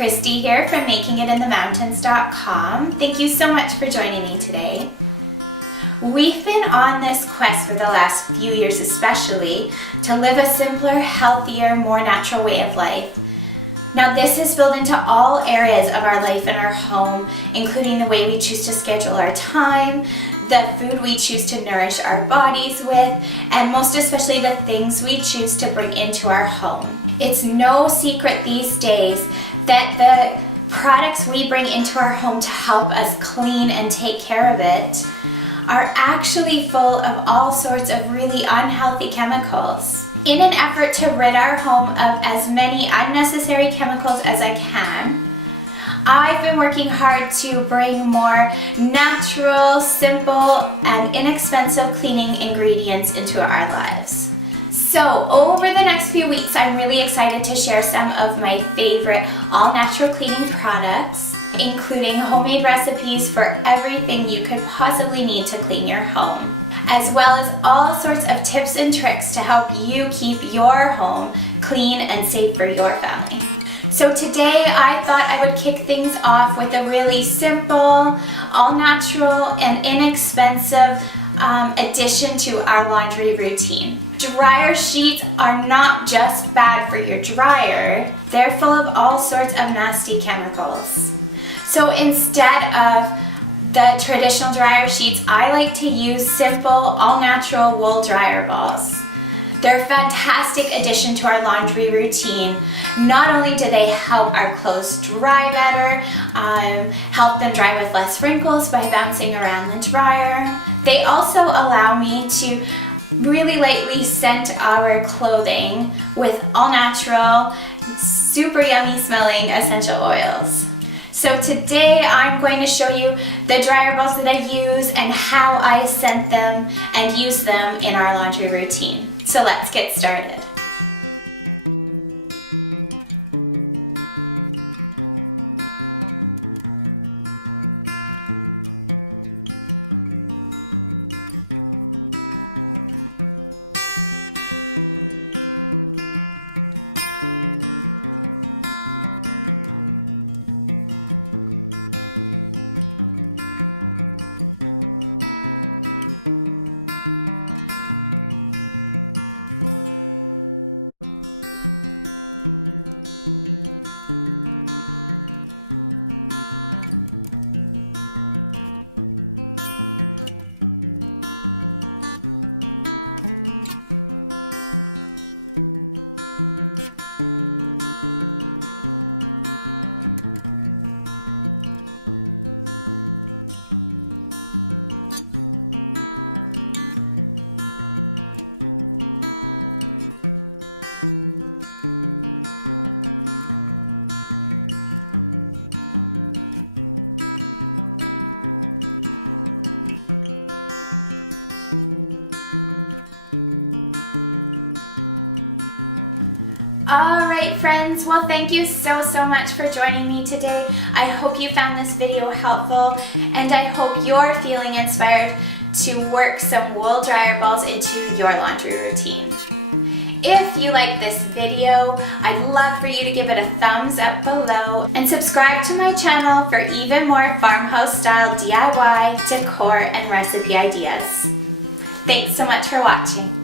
Christy here from makingitinthemountains.com. Thank you so much for joining me today. We've been on this quest for the last few years especially to live a simpler, healthier, more natural way of life. Now this is built into all areas of our life and our home, including the way we choose to schedule our time, the food we choose to nourish our bodies with, and most especially the things we choose to bring into our home. It's no secret these days that the products we bring into our home to help us clean and take care of it are actually full of all sorts of really unhealthy chemicals. In an effort to rid our home of as many unnecessary chemicals as I can, I've been working hard to bring more natural, simple, and inexpensive cleaning ingredients into our lives. So over the next few weeks, I'm really excited to share some of my favorite all-natural cleaning products, including homemade recipes for everything you could possibly need to clean your home, as well as all sorts of tips and tricks to help you keep your home clean and safe for your family. So today I thought I would kick things off with a really simple, all-natural, and inexpensive addition to our laundry routine. Dryer sheets are not just bad for your dryer, they're full of all sorts of nasty chemicals. So instead of the traditional dryer sheets, I like to use simple, all-natural wool dryer balls. They're a fantastic addition to our laundry routine. Not only do they help our clothes dry better, help them dry with less wrinkles by bouncing around the dryer, they also allow me to really lightly scent our clothing with all-natural, super yummy smelling essential oils. So today I'm going to show you the dryer balls that I use and how I scent them and use them in our laundry routine. So let's get started. Alright friends, well thank you so much for joining me today. I hope you found this video helpful and I hope you're feeling inspired to work some wool dryer balls into your laundry routine. If you like this video, I'd love for you to give it a thumbs up below and subscribe to my channel for even more farmhouse style DIY, decor, and recipe ideas. Thanks so much for watching.